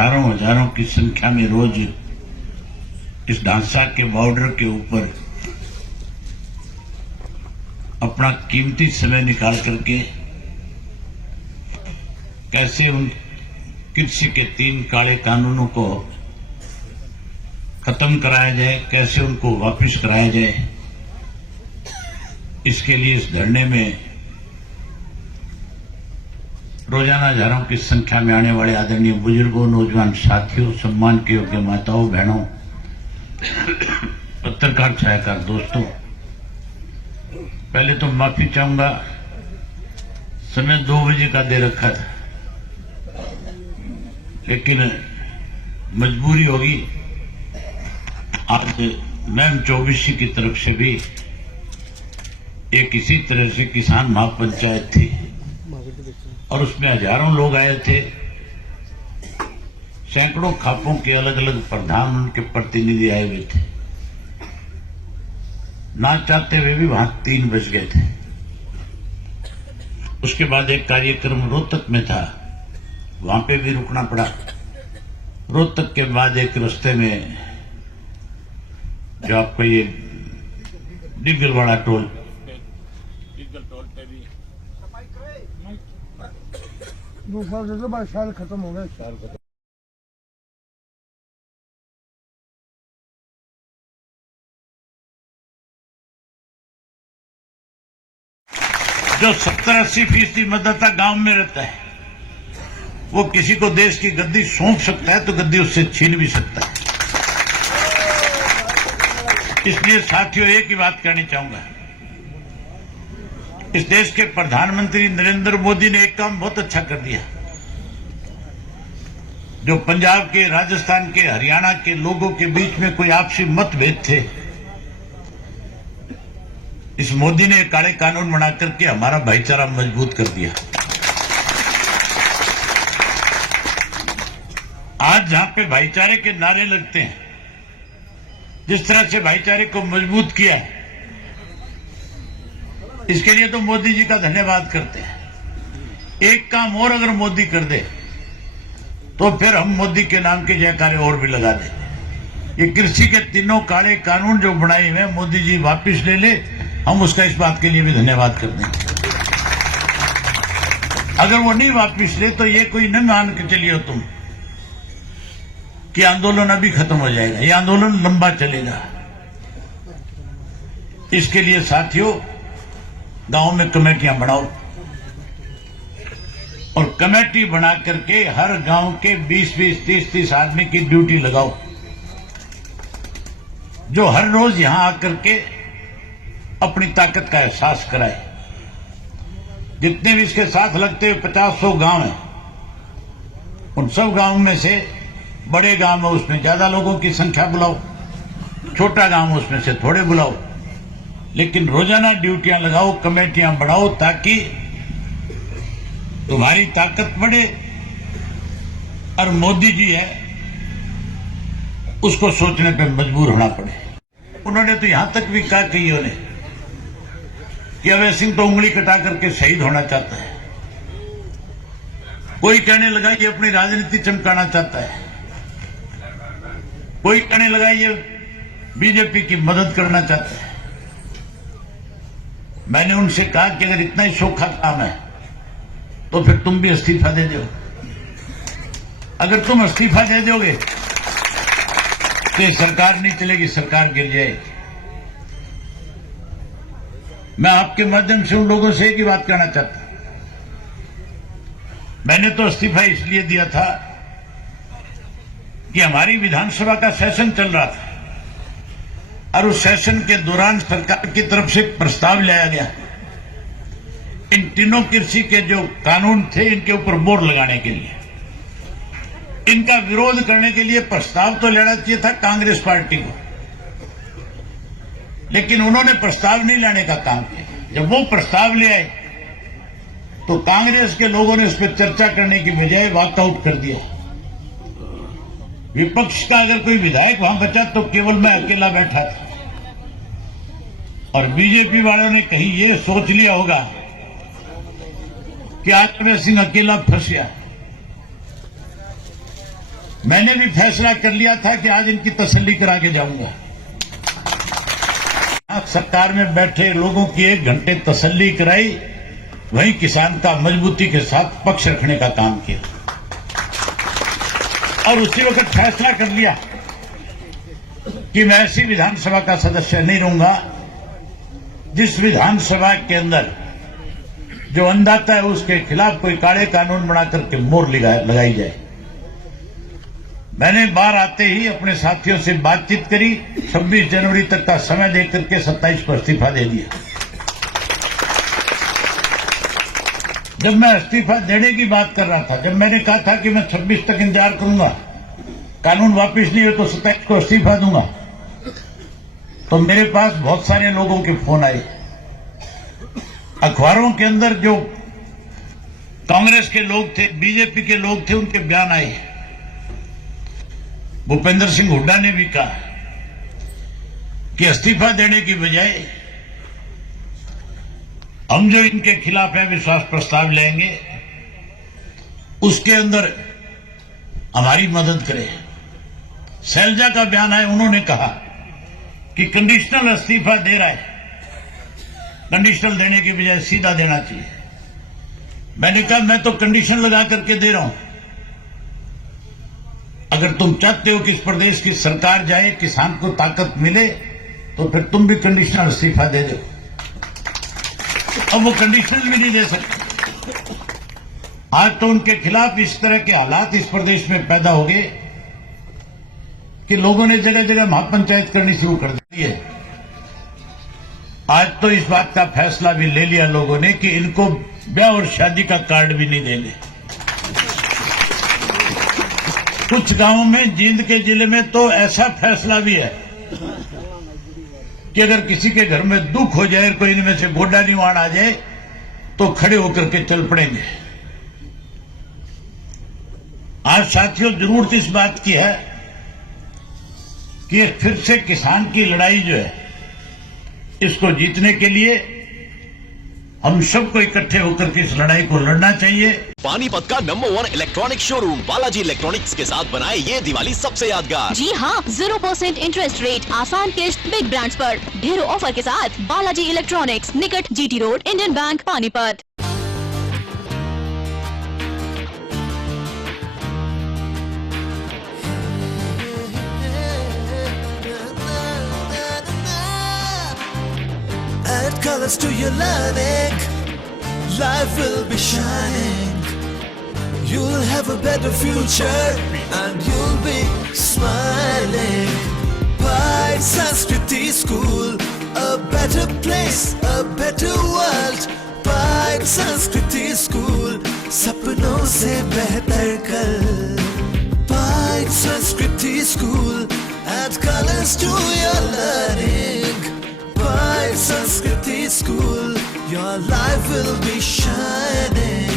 हजारों की संख्या में रोज इस ढांसा के बॉर्डर के ऊपर अपना कीमती समय निकाल करके कैसे उन कृषि के 3 काले कानूनों को खत्म कराया जाए, कैसे उनको वापस कराया जाए, इसके लिए इस धरने में रोजाना हजारों की संख्या में आने वाले आदरणीय बुजुर्गों, नौजवान साथियों, सम्मान के योग्य माताओं, बहनों, पत्रकार छायाकार दोस्तों, पहले तो माफी चाहूंगा, समय 2 बजे का दे रखा था, लेकिन मजबूरी होगी। आज मैम 24 की तरफ से भी एक इसी तरह से किसान महापंचायत थी और उसमें हजारों लोग आए थे। सैकड़ों खापों के अलग अलग प्रधान, उनके प्रतिनिधि आए हुए थे। ना चाहते हुए भी वहां 3 बज गए थे। उसके बाद एक कार्यक्रम रोहतक में था, वहां पे भी रुकना पड़ा। रोहतक के बाद एक रास्ते में जो आपको ये डिग्गलवाड़ा टोल साल खत्म हो गया, साल खत्म। जो 70-80% मतदाता गांव में रहता है, वो किसी को देश की गद्दी सौंप सकता है तो गद्दी उससे छीन भी सकता है। इसलिए साथियों, एक ही बात कहनी चाहूंगा, इस देश के प्रधानमंत्री नरेंद्र मोदी ने एक काम बहुत अच्छा कर दिया। जो पंजाब के, राजस्थान के, हरियाणा के लोगों के बीच में कोई आपसी मतभेद थे, इस मोदी ने काले कानून बना करके हमारा भाईचारा मजबूत कर दिया। आज जहां पे भाईचारे के नारे लगते हैं, जिस तरह से भाईचारे को मजबूत किया, इसके लिए तो मोदी जी का धन्यवाद करते हैं। एक काम और अगर मोदी कर दे तो फिर हम मोदी के नाम के जयकारे और भी लगा देंगे। ये कृषि के 3 काले कानून जो बनाए हुए मोदी जी वापिस ले ले, हम उसका इस बात के लिए भी धन्यवाद कर देंगे। अगर वो नहीं वापिस ले तो ये कोई न मान के चलिए तुम कि आंदोलन अभी खत्म हो जाएगा। ये आंदोलन लंबा चलेगा। इसके लिए साथियों, गांव में कमेटियां बनाओ और कमेटी बना करके हर गांव के 20-20, 30-30 आदमी की ड्यूटी लगाओ, जो हर रोज यहां आकर के अपनी ताकत का एहसास कराए। जितने भी इसके साथ लगते हुए 50-100 गांव हैं, उन सब गांव में से बड़े गांव में उसमें ज्यादा लोगों की संख्या बुलाओ, छोटा गांव उसमें से थोड़े बुलाओ, लेकिन रोजाना ड्यूटियां लगाओ, कमेटियां बढ़ाओ, ताकि तुम्हारी ताकत बढ़े और मोदी जी है उसको सोचने पे मजबूर होना पड़े। उन्होंने तो यहां तक भी कहा कईयों ने कि अभय सिंह तो उंगली कटा करके शहीद होना चाहता है। कोई कहने लगा कि अपनी राजनीति चमकाना चाहता है, कोई कहने लगा ये बीजेपी की मदद करना चाहता है। मैंने उनसे कहा कि अगर इतना ही सोखा काम है तो फिर तुम भी इस्तीफा दे दो। अगर तुम इस्तीफा दे दोगे तो ये सरकार नहीं चलेगी, सरकार गिर जाएगी। मैं आपके माध्यम से उन लोगों से एक ही बात कहना चाहता हूं, मैंने तो इस्तीफा इसलिए दिया था कि हमारी विधानसभा का सेशन चल रहा था और उस सेशन के दौरान सरकार की तरफ से प्रस्ताव लाया गया, इन 3 कृषि के जो कानून थे इनके ऊपर बोर्ड लगाने के लिए। इनका विरोध करने के लिए प्रस्ताव तो लेना चाहिए था कांग्रेस पार्टी को, लेकिन उन्होंने प्रस्ताव नहीं लाने का काम किया। जब वो प्रस्ताव ले आए तो कांग्रेस के लोगों ने इस पर चर्चा करने की बजाय वॉकआउट कर दिया। विपक्ष का अगर कोई विधायक वहां बचा तो केवल मैं अकेला बैठा था और बीजेपी वालों ने कहीं ये सोच लिया होगा कि आज अभय सिंह अकेला फंस गया। मैंने भी फैसला कर लिया था कि आज इनकी तसल्ली करा के जाऊंगा। सरकार में बैठे लोगों की 1 घंटे तसल्ली कराई, वहीं किसान का मजबूती के साथ पक्ष रखने का काम किया और उसी वक्त फैसला कर लिया कि मैं ऐसी विधानसभा का सदस्य नहीं रहूंगा जिस विधानसभा के अंदर जो अन्नदाता है उसके खिलाफ कोई काले कानून बना करके मोहर लगाई जाए। मैंने बाहर आते ही अपने साथियों से बातचीत करी, 26 जनवरी तक का समय देकर के 27 को इस्तीफा दे दिया। जब मैं इस्तीफा देने की बात कर रहा था, जब मैंने कहा था कि मैं 26 तक इंतजार करूंगा, कानून वापिस नहीं हो तो 27 को इस्तीफा दूंगा, तो मेरे पास बहुत सारे लोगों के फोन आए। अखबारों के अंदर जो कांग्रेस के लोग थे, बीजेपी के लोग थे, उनके बयान आए। भूपेंद्र सिंह हुड्डा ने भी कहा कि इस्तीफा देने की बजाय हम जो इनके खिलाफ है विश्वास प्रस्ताव लेंगे, उसके अंदर हमारी मदद करें। शैलजा का बयान है, उन्होंने कहा कि कंडीशनल इस्तीफा दे रहा है, कंडीशनल देने की बजाय सीधा देना चाहिए। मैंने कहा मैं तो कंडीशन लगा करके दे रहा हूं, अगर तुम चाहते हो कि इस प्रदेश की सरकार जाए, किसान को ताकत मिले, तो फिर तुम भी कंडीशनल इस्तीफा दे दो। अब वो कंडीशनल भी नहीं दे सकते। आज तो उनके खिलाफ इस तरह के हालात इस प्रदेश में पैदा हो गए कि लोगों ने जगह जगह महापंचायत करनी शुरू कर दी है। आज तो इस बात का फैसला भी ले लिया लोगों ने कि इनको ब्याह और शादी का कार्ड भी नहीं देंगे। कुछ गांवों में, जींद के जिले में तो ऐसा फैसला भी है कि अगर किसी के घर में दुख हो जाए, कोई इनमें से गोडा निवाण आ जाए, तो खड़े होकर के चल पड़ेंगे। आज साथियों जरूरत इस बात की है कि फिर से किसान की लड़ाई जो है, इसको जीतने के लिए हम सबको इकट्ठे होकर के इस लड़ाई को लड़ना चाहिए। पानीपत का number 1 electronic showroom Balaji electronics के साथ बनाए ये दिवाली सबसे यादगार। जी हाँ, 0% इंटरेस्ट रेट, आसान किश्त, बिग ब्रांड्स पर ढेरों ऑफर के साथ बालाजी इलेक्ट्रॉनिक्स, निकट GT road, Indian bank, Panipat. Add colors to your learning, life will be shining. You'll have a better future and you'll be smiling. Pride Sanskriti School, a better place, a better world. Pride Sanskriti School, सपनों से बेहतर कल. Pride Sanskriti School, add colors to your learning. Pride Sanskriti School, your life will be shining.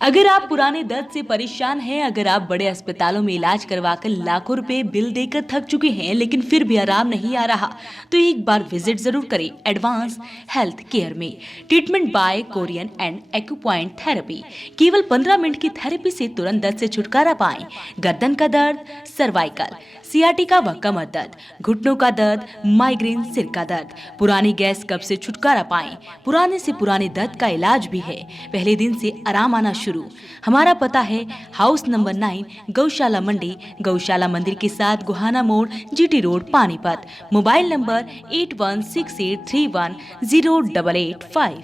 अगर आप पुराने दर्द से परेशान हैं, अगर आप बड़े अस्पतालों में इलाज करवाकर लाखों रुपए बिल देकर थक चुके हैं लेकिन फिर भी आराम नहीं आ रहा, तो एक बार विजिट जरूर करें एडवांस हेल्थ केयर में। Treatment bye Korean and acupoint therapy. केवल 15 मिनट की थेरेपी से तुरंत दर्द से छुटकारा पाएं। गर्दन का दर्द, सर्वाइकल, सियाटिका व कमर दर्द, घुटनों का दर्द, माइग्रेन, सिर का दर्द, पुरानी गैस कब्ज से छुटकारा पाएं। पुराने से पुराने दर्द का इलाज भी है, पहले दिन से आराम आना शुरू। हमारा पता है हाउस नंबर 9, गौशाला मंडी, गौशाला मंदिर के साथ गुहाना मोड़, GT road, Panipat. Mobile number 8168310885।